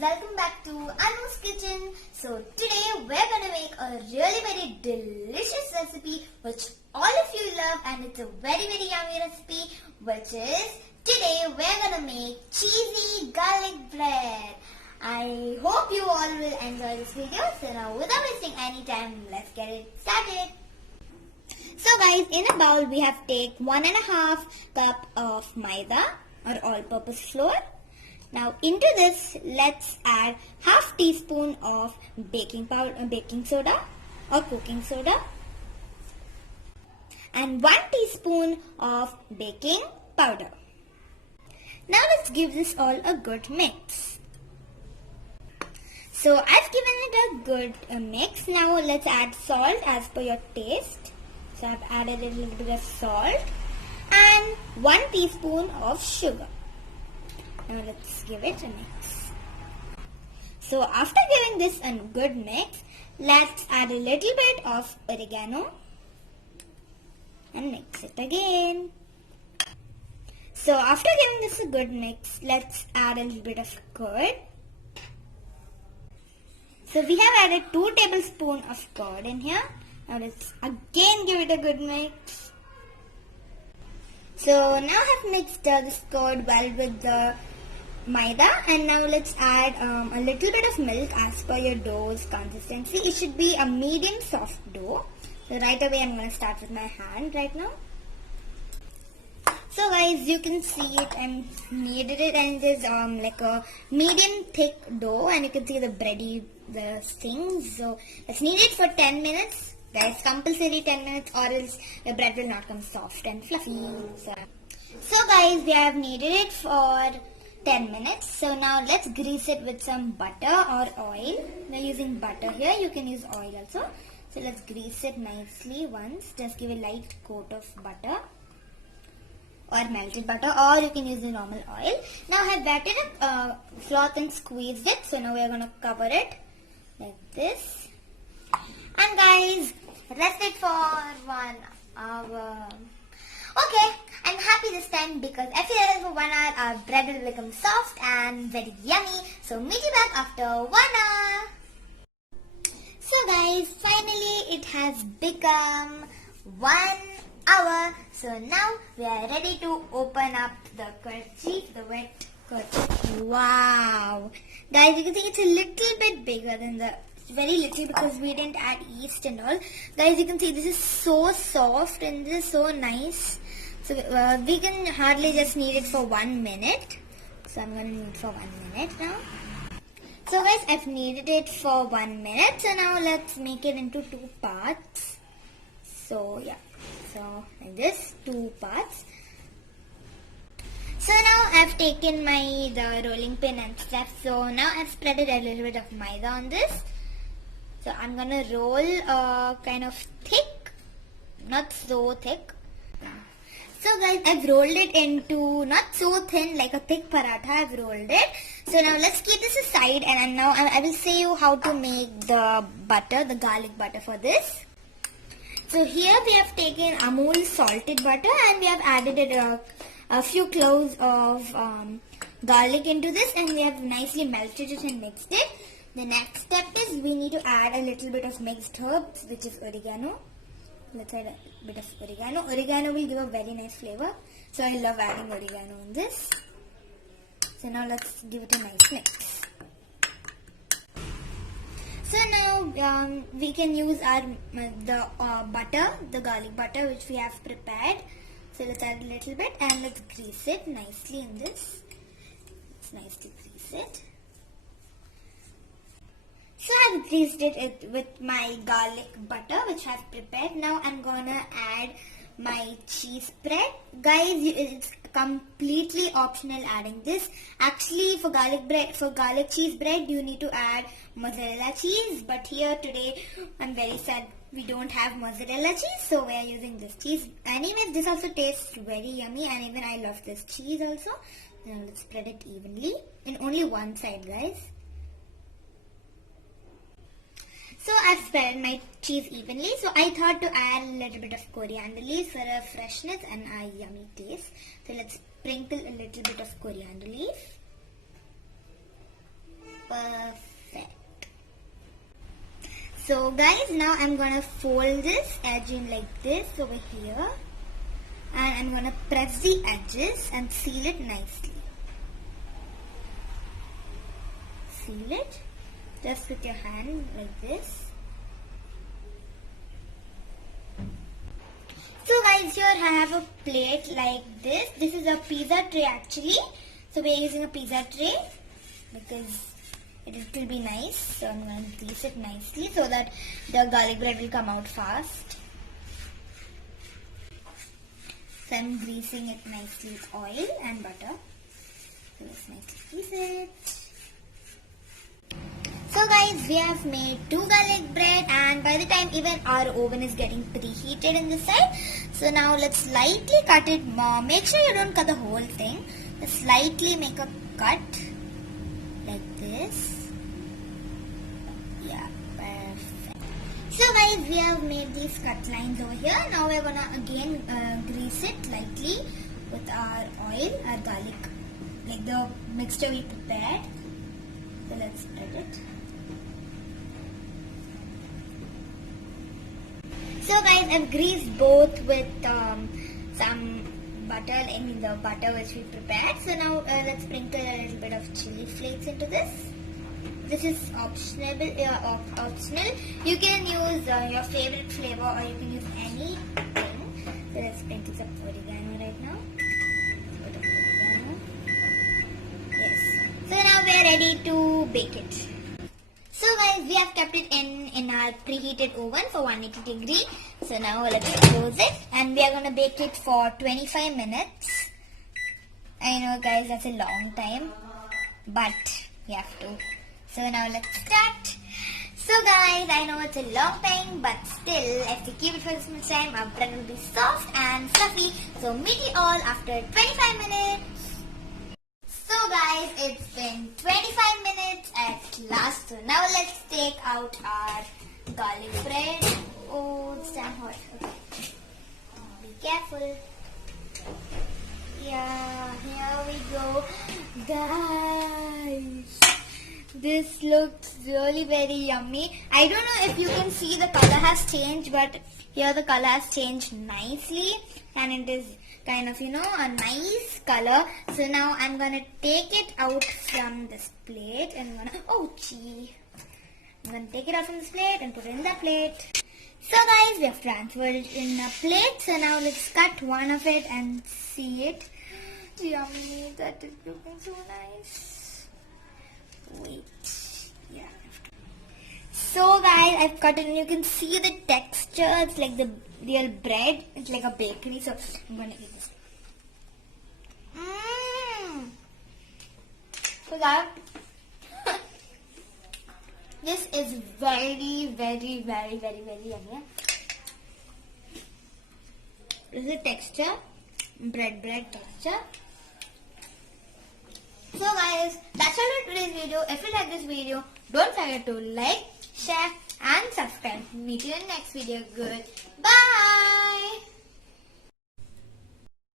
welcome back to Anu's Kitchen. So today we're gonna make a really very delicious recipe which all of you love, and it's a very yummy recipe, which is today we're gonna make cheesy garlic bread. I hope you all will enjoy this video. So now without wasting any time, let's get it started. So guys, in a bowl we have take 1.5 cup of maida or all-purpose flour. Now into this, let's add half teaspoon of baking soda or cooking soda, and 1 teaspoon of baking powder. Now let's give this all a good mix. So I've given it a good mix. Now let's add salt as per your taste. So I've added a little bit of salt and 1 teaspoon of sugar. Now let's give it a mix. So after giving this a good mix, let's add a little bit of oregano and mix it again. So after giving this a good mix, let's add a little bit of curd. So we have added 2 tablespoons of curd in here. Now let's again give it a good mix. So now I have mixed this curd well with the maida, and now let's add a little bit of milk as per your dough's consistency. It should be a medium soft dough. So right away I'm going to start with my hand right now. So guys, you can see it, and kneaded it, and it is like a medium thick dough, and you can see the bready things. So let's knead it for 10 minutes. Guys, compulsory 10 minutes or else your bread will not come soft and fluffy. So guys, we have kneaded it for 10 minutes. So now let's grease it with some butter or oil. We're using butter here. You can use oil also. So let's grease it nicely once. Just give a light coat of butter or melted butter, or you can use the normal oil. Now I have battered a cloth and squeezed it. So now we are going to cover it like this. And guys, rest it for 1 hour. Okay, I'm happy this time because after that for 1 hour our bread will become soft and very yummy. So meet you back after 1 hour. So guys, finally it has become 1 hour. So now we are ready to open up the kerchief, the wet kerchief. Wow. Guys, you can see it's a little bit bigger than very little because we didn't add yeast and all. Guys, you can see this is so soft and this is so nice. So we can hardly just knead it for 1 minute. So I'm going to knead for 1 minute now. So guys, I've kneaded it for 1 minute. So now let's make it into 2 parts. So yeah, so like this, 2 parts. So now I've taken the rolling pin and stuff. So now I've spreaded a little bit of maida on this. So I'm gonna roll kind of thick, not so thick. So guys, I've rolled it into not so thin like a thick paratha. I've rolled it. So now let's keep this aside, and now I will show you how to make the butter, the garlic butter for this. So here we have taken Amul salted butter, and we have added a few cloves of garlic into this, and we have nicely melted it and mixed it. The next step is we need to add a little bit of mixed herbs, which is oregano. Let's add a bit of oregano. Oregano will give a very nice flavor. So I love adding oregano in this. So now let's give it a nice mix. So now we can use the butter, the garlic butter which we have prepared. So let's add a little bit and let's grease it nicely in this. Let's nicely grease it. So I've greased it with my garlic butter which I've prepared. Now I'm gonna add my cheese spread. Guys, it's completely optional adding this. Actually, for garlic cheese bread, you need to add mozzarella cheese. But here today, I'm very sad we don't have mozzarella cheese, so we are using this cheese. Anyways, this also tastes very yummy, and even I love this cheese also. Now let's spread it evenly in only one side, guys. So I've spread my cheese evenly. So I thought to add a little bit of coriander leaves for a freshness and a yummy taste. So let's sprinkle a little bit of coriander leaf. So guys, now I'm gonna fold this edge in like this over here, and I'm gonna press the edges and seal it nicely. Seal it just with your hand like this. So guys, here I have a plate like this. This is a pizza tray actually. So we are using a pizza tray because it will be nice. So I'm going to grease it nicely so that the garlic bread will come out fast. So I'm greasing it nicely with oil and butter. So let's nicely grease it. So guys, we have made 2 garlic bread, and by the time even our oven is getting preheated in this side. So now let's slightly cut it. Make sure you don't cut the whole thing. Let's slightly make a cut like this. Yeah, perfect. So guys, we have made these cut lines over here. Now we're gonna again grease it lightly with our oil, our garlic, like the mixture we prepared. So let's spread it. So guys, I've greased both with some butter, I mean the butter which we prepared. So now let's sprinkle a little bit of chili flakes into this. This is optional. You can use your favorite flavor, or you can use anything. So let's sprinkle some oregano right now. Yes. So now we are ready to bake it. So guys, we have kept it in our preheated oven for 180 degrees. So now let's close it, and we are going to bake it for 25 minutes. I know guys, that's a long time, but we have to. So now let's start. So guys, I know it's a long time, but still, if we keep it for this much time, our bread will be soft and fluffy. So meet you all after 25 minutes. So guys, it's been 25 minutes at last. So now let's take out our garlic bread. Oh, it's damn hot. Okay. Be careful. Yeah, here we go. Guys, this looks really very yummy. I don't know if you can see the color has changed, but here the color has changed nicely, and it is kind of, a nice color. So now I'm gonna take it out from this plate and I'm gonna take it out from this plate and put it in the plate. So guys, we have transferred it in a plate. So now let's cut one of it and see it. Yummy, that is looking so nice. Wait, yeah. So guys, I've cut it and you can see the texture. It's like the real bread. It's like a bakery. So I'm gonna eat this. So guys, this is very, very, very, very, very yummy. This is the texture, bread texture. So guys, that's all for today's video. If you like this video, don't forget to like, share and subscribe. Meet you in the next video. Goodbye.